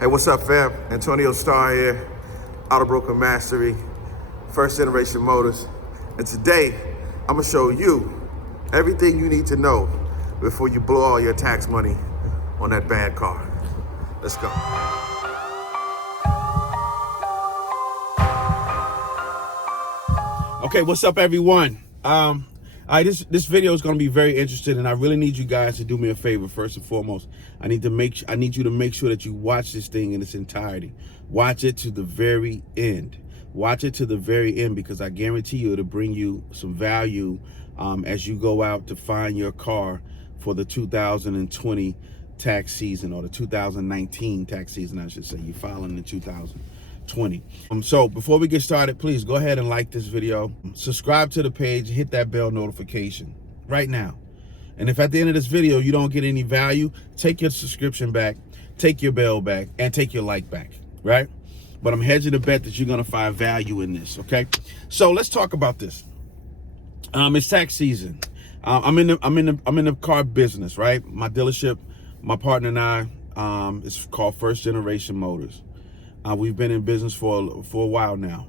Hey, what's up, fam? Antonio Starr here, Auto Broker Mastery, First Generation Motors. And today, I'm gonna show you everything you need to know before you blow all your tax money on that bad car. Let's go. Okay, what's up, everyone? This video is going to be very interesting, and I really need you guys to do me a favor. First and foremost, I need you to make sure that you watch this thing in its entirety. Watch it to the very end. Watch it to the very end, because I guarantee you it'll bring you some value as you go out to find your car for the 2020 tax season, or the 2019 tax season, I should say. You're filing in 2020. So before we get started, please go ahead and like this video, subscribe to the page, hit that bell notification right now. And if at the end of this video you don't get any value, take your subscription back, take your bell back, and take your like back, right? But I'm hedging the bet that you're gonna find value in this, okay? So let's talk about this. It's tax season. I'm in the car business, right? My dealership, my partner and I, it's called First Generation Motors. We've been in business for a while now,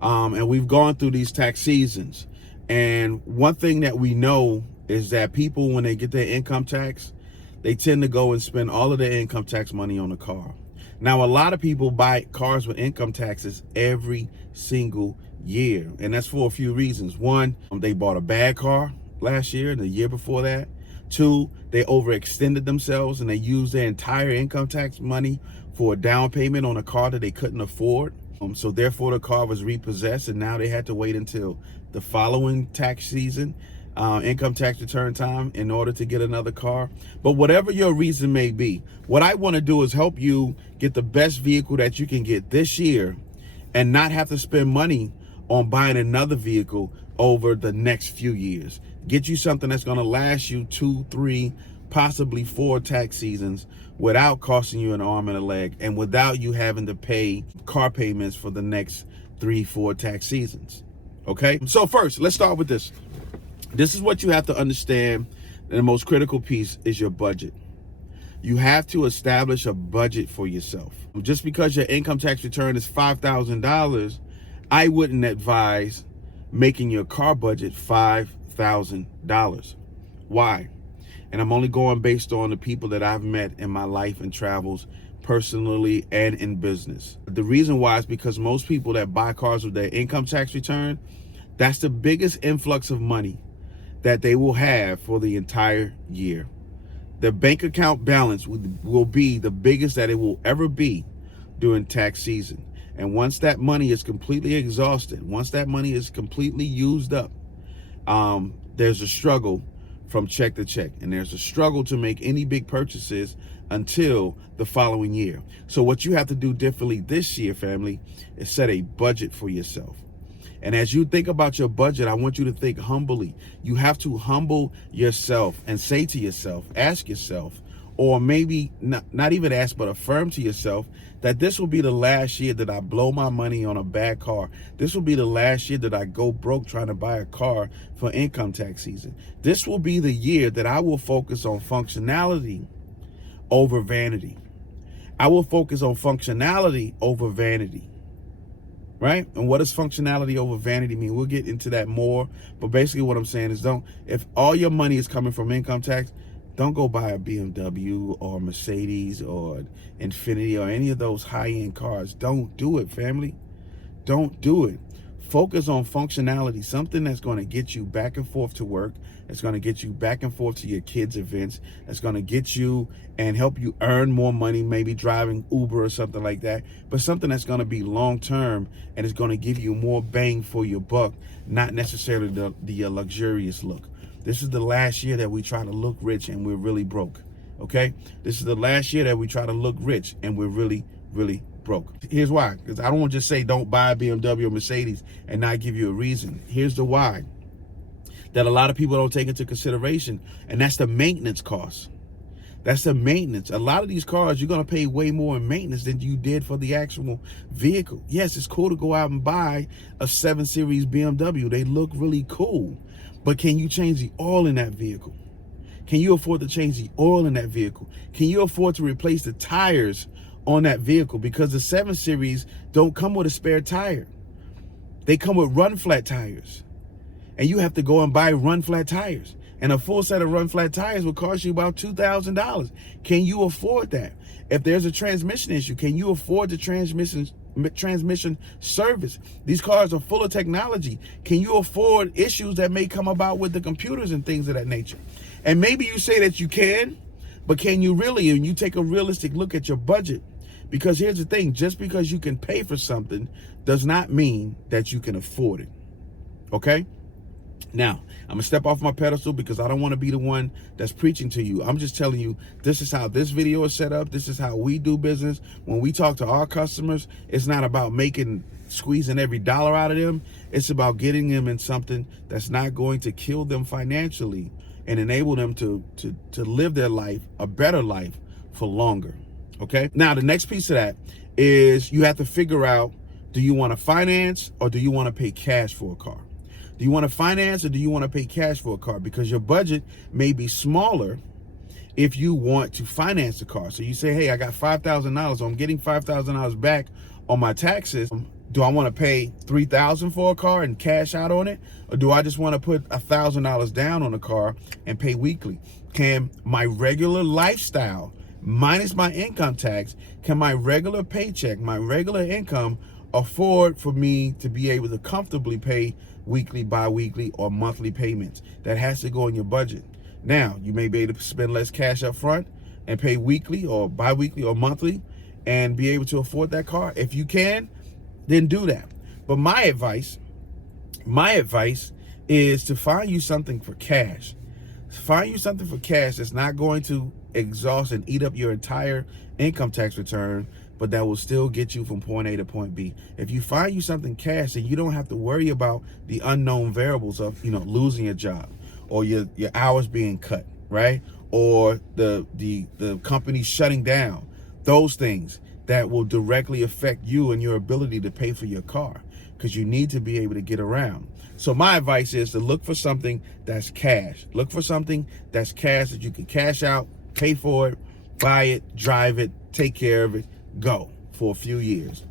and we've gone through these tax seasons. And one thing that we know is that people, when they get their income tax, they tend to go and spend all of their income tax money on a car. Now, a lot of people buy cars with income taxes every single year, and that's for a few reasons. One, they bought a bad car last year and the year before that. Two, they overextended themselves and they used their entire income tax money for a down payment on a car that they couldn't afford. So therefore the car was repossessed, and now they had to wait until the following tax season, income tax return time, in order to get another car. But whatever your reason may be, what I want to do is help you get the best vehicle that you can get this year and not have to spend money on buying another vehicle over the next few years. Get you something that's going to last you 2, 3, possibly 4 tax seasons without costing you an arm and a leg, and without you having to pay car payments for the next 3, 4 tax seasons. Okay, so first, let's start with this. This is what you have to understand. And the most critical piece is your budget. You have to establish a budget for yourself. Just because your income tax return is $5,000, I wouldn't advise making your car budget $5,000. Why? And I'm only going based on the people that I've met in my life and travels, personally and in business. The reason why is because most people that buy cars with their income tax return, that's the biggest influx of money that they will have for the entire year. Their bank account balance will be the biggest that it will ever be during tax season. And once that money is completely exhausted, once that money is completely used up, there's a struggle from check to check, and there's a struggle to make any big purchases until the following year. So what you have to do differently this year, family, is set a budget for yourself. And as you think about your budget, I want you to think humbly. You have to humble yourself and say to yourself, ask yourself, or maybe not even ask, but affirm to yourself that this will be the last year that I blow my money on a bad car. This will be the last year that I go broke trying to buy a car for income tax season. This will be the year that I will focus on functionality over vanity. I will focus on functionality over vanity. Right? And what does functionality over vanity mean? We'll get into that more. But basically what I'm saying is, if all your money is coming from income tax, don't go buy a BMW or Mercedes or Infiniti or any of those high-end cars. Don't do it, family. Don't do it. Focus on functionality, something that's going to get you back and forth to work. It's going to get you back and forth to your kids' events. It's going to get you and help you earn more money, maybe driving Uber or something like that. But something that's going to be long-term and is going to give you more bang for your buck, not necessarily the luxurious look. This is the last year that we try to look rich and we're really broke, okay? This is the last year that we try to look rich and we're really, really broke. Here's why, because I don't want to just say don't buy a BMW or Mercedes and not give you a reason. Here's the why that a lot of people don't take into consideration, and that's the maintenance cost. That's the maintenance. A lot of these cars, you're going to pay way more in maintenance than you did for the actual vehicle. Yes, it's cool to go out and buy a 7 Series BMW. They look really cool. But can you change the oil in that vehicle? Can you afford to change the oil in that vehicle? Can you afford to replace the tires on that vehicle, because the 7 Series don't come with a spare tire. They come with run flat tires. And you have to go and buy run flat tires. And a full set of run flat tires will cost you about $2,000. Can you afford that? If there's a transmission issue, can you afford the transmission service? These cars are full of technology. Can you afford issues that may come about with the computers and things of that nature? And maybe you say that you can, but can you really? And you take a realistic look at your budget. Because here's the thing, just because you can pay for something does not mean that you can afford it. Okay? Now, I'm gonna step off my pedestal because I don't want to be the one that's preaching to you. I'm just telling you, this is how this video is set up. This is how we do business. When we talk to our customers, it's not about squeezing every dollar out of them. It's about getting them in something that's not going to kill them financially and enable them to live their life, a better life, for longer. Okay? Now, the next piece of that is you have to figure out, do you want to finance or do you want to pay cash for a car? Do you want to finance or do you want to pay cash for a car? Because your budget may be smaller if you want to finance a car. So you say, hey, I got $5,000, so I'm getting $5,000 back on my taxes. Do I want to pay $3,000 for a car and cash out on it? Or do I just want to put $1,000 down on a car and pay weekly? Can my regular lifestyle, minus my income tax, can my regular paycheck, my regular income, afford for me to be able to comfortably pay weekly, bi-weekly, or monthly payments? That has to go in your budget. Now, you may be able to spend less cash up front and pay weekly or bi-weekly or monthly and be able to afford that car. If you can, then do that. But my advice is to find you something for cash. Find you something for cash that's not going to exhaust and eat up your entire income tax return, but that will still get you from point A to point B. If you find you something cash, then you don't have to worry about the unknown variables of, losing your job or your hours being cut, right? Or the company shutting down. Those things that will directly affect you and your ability to pay for your car, because you need to be able to get around. So my advice is to look for something that's cash. Look for something that's cash that you can cash out, pay for it, buy it, drive it, take care of it, go for a few years.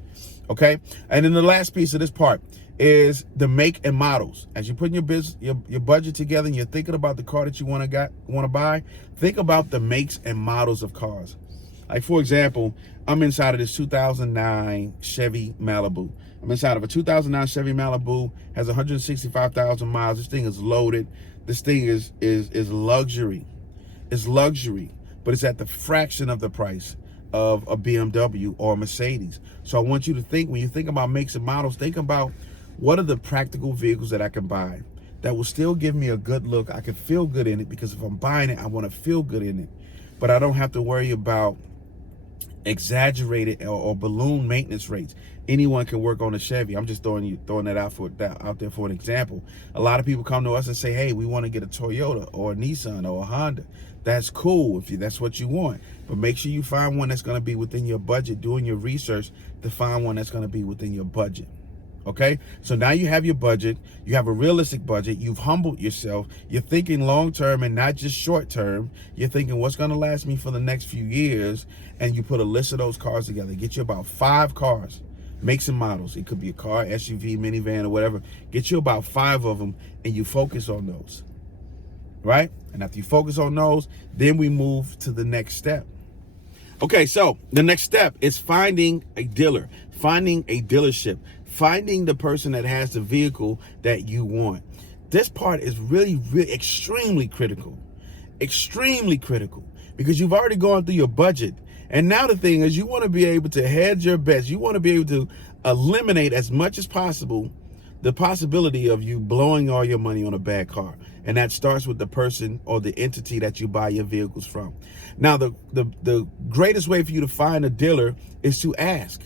Okay? And then the last piece of this part is the make and models. As you're putting your budget together and you're thinking about the car that you want to buy, think about the makes and models of cars. Like, for example, I'm inside of this 2009 Chevy Malibu. I'm inside of a 2009 Chevy Malibu, has 165,000 miles. This thing is loaded. This thing is luxury. It's luxury, but it's at the fraction of the price of a BMW or a Mercedes. So I want you to think, when you think about makes and models, think about what are the practical vehicles that I can buy that will still give me a good look. I can feel good in it, because if I'm buying it, I want to feel good in it. But I don't have to worry about exaggerated or balloon maintenance rates. Anyone can work on a Chevy. I'm just throwing that out there for an example. A lot of people come to us and say, hey, we want to get a Toyota or a Nissan or a Honda. That's cool if that's what you want, but make sure you find one that's going to be within your budget. Doing your research to find one that's going to be within your budget. Okay, so now you have your budget, you have a realistic budget, you've humbled yourself, you're thinking long-term and not just short-term, you're thinking what's gonna last me for the next few years, and you put a list of those cars together. Get you about 5 cars, makes and models. It could be a car, SUV, minivan, or whatever. Get you about 5 of them, and you focus on those, right? And after you focus on those, then we move to the next step. Okay, so the next step is finding a dealer, finding a dealership, finding the person that has the vehicle that you want. This part is really, really extremely critical, because you've already gone through your budget. And now the thing is, you want to be able to hedge your bets. You want to be able to eliminate as much as possible the possibility of you blowing all your money on a bad car. And that starts with the person or the entity that you buy your vehicles from. Now, the greatest way for you to find a dealer is to ask.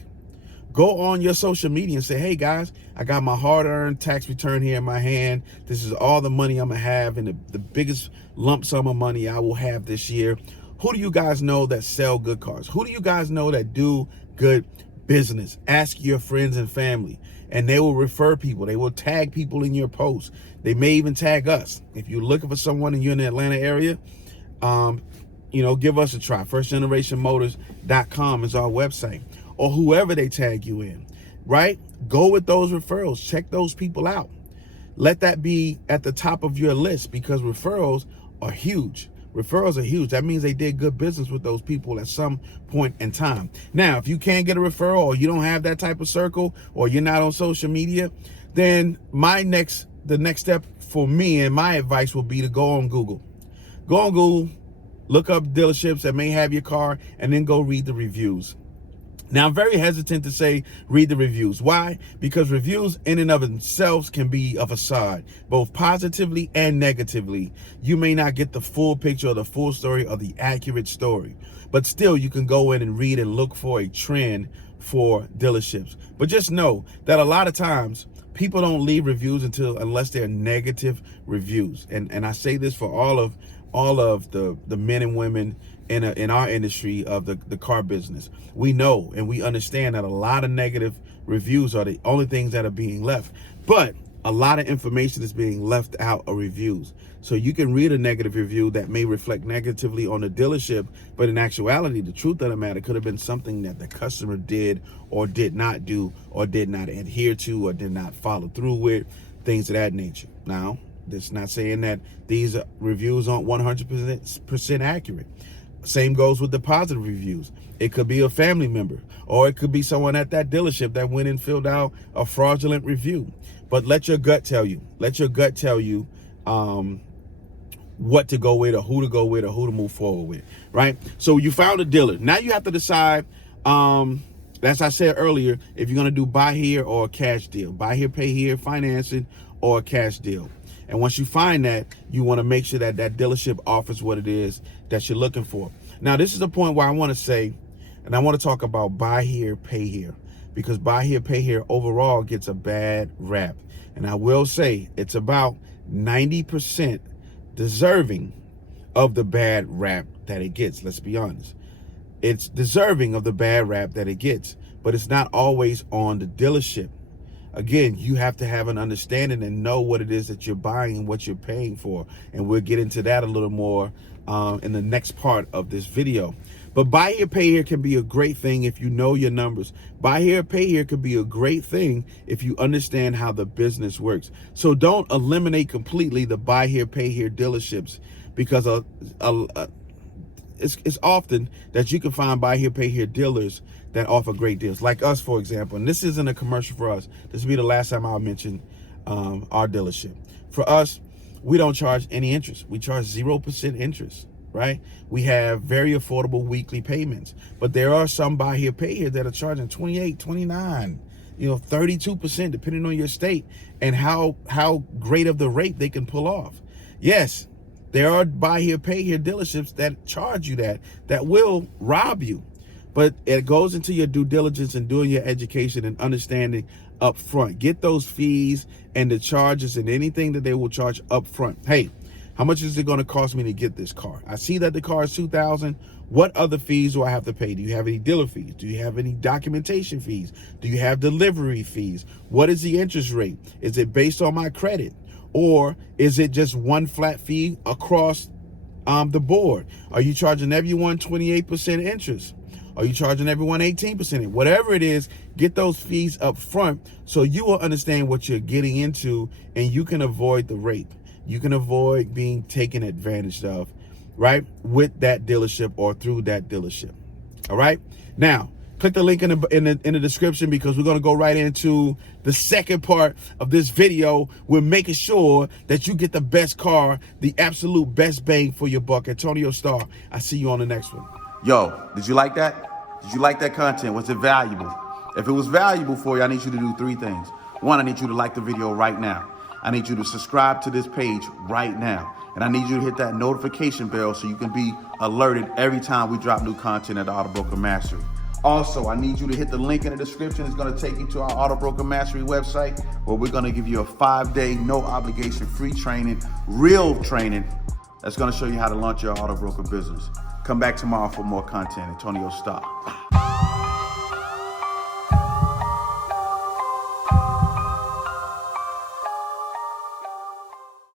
Go on your social media and say, hey guys, I got my hard-earned tax return here in my hand. This is all the money I'm gonna have, and the biggest lump sum of money I will have this year. Who do you guys know that sell good cars? Who do you guys know that do good business? Ask your friends and family, and they will refer people. They will tag people in your posts. They may even tag us. If you're looking for someone and you're in the Atlanta area, give us a try. FirstGenerationMotors.com is our website, or whoever they tag you in, right? Go with those referrals. Check those people out. Let that be at the top of your list, because referrals are huge. Referrals are huge. That means they did good business with those people at some point in time. Now, if you can't get a referral, or you don't have that type of circle, or you're not on social media, then the next step for me and my advice will be to go on Google. Go on Google, look up dealerships that may have your car, and then go read the reviews. Now, I'm very hesitant to say read the reviews. Why? Because reviews in and of themselves can be a facade, both positively and negatively. You may not get the full picture or the full story or the accurate story, but still you can go in and read and look for a trend for dealerships. But just know that a lot of times people don't leave reviews unless they're negative reviews. And I say this for all of the men and women in our industry of the car business. We know and we understand that a lot of negative reviews are the only things that are being left, but a lot of information is being left out of reviews. So you can read a negative review that may reflect negatively on the dealership, but in actuality, the truth of the matter could have been something that the customer did or did not do, or did not adhere to, or did not follow through with, things of that nature. Now, that's not saying that these reviews aren't 100% accurate. Same goes with the positive reviews. It could be a family member, or it could be someone at that dealership that went and filled out a fraudulent review. But let your gut tell you. Let your gut tell you what to go with, or who to go with, or who to move forward with, right? So you found a dealer. Now you have to decide, as I said earlier, if you're going to do buy here or a cash deal. Buy here, pay here, financing, or a cash deal. And once you find that, you want to make sure that that dealership offers what it is that you're looking for. Now, this is the point where I want to say, and I want to talk about buy here, pay here, because buy here, pay here overall gets a bad rap. And I will say it's about 90% deserving of the bad rap that it gets. Let's be honest. It's deserving of the bad rap that it gets, but it's not always on the dealership. Again, you have to have an understanding and know what it is that you're buying and what you're paying for. And we'll get into that a little more in the next part of this video. But buy here, pay here can be a great thing if you know your numbers. Buy here, pay here can be a great thing if you understand how the business works. So don't eliminate completely the buy here, pay here dealerships, because it's often that you can find buy here, pay here dealers that offer great deals, like us, for example. And this isn't a commercial for us. This will be the last time I'll mention our dealership. For us, we don't charge any interest. We charge 0% interest, right? We have very affordable weekly payments, but there are some buy here, pay here that are charging 28, 29, 32%, depending on your state and how great of the rate they can pull off. Yes, there are buy here, pay here dealerships that charge you that will rob you. But it goes into your due diligence and doing your education and understanding up front. Get those fees and the charges and anything that they will charge up front. Hey, how much is it going to cost me to get this car? I see that the car is $2,000. What other fees do I have to pay? Do you have any dealer fees? Do you have any documentation fees? Do you have delivery fees? What is the interest rate? Is it based on my credit? Or is it just one flat fee across the board? Are you charging everyone 28% interest? Are you charging everyone 18%? Whatever it is, get those fees up front so you will understand what you're getting into, and you can avoid the rape. You can avoid being taken advantage of, right, with that dealership or through that dealership. All right. Now, click the link in the description, because we're going to go right into the second part of this video. We're making sure that you get the best car, the absolute best bang for your buck. Antonio Starr, I see you on the next one. Yo, did you like that? Did you like that content? Was it valuable? If it was valuable for you, I need you to do 3 things. 1, I need you to like the video right now. I need you to subscribe to this page right now. And I need you to hit that notification bell so you can be alerted every time we drop new content at Auto Broker Mastery. Also, I need you to hit the link in the description. It's going to take you to our Auto Broker Mastery website, where we're going to give you a 5-day, no obligation, free training, real training that's going to show you how to launch your auto broker business. Come back tomorrow for more content. Antonio Starr.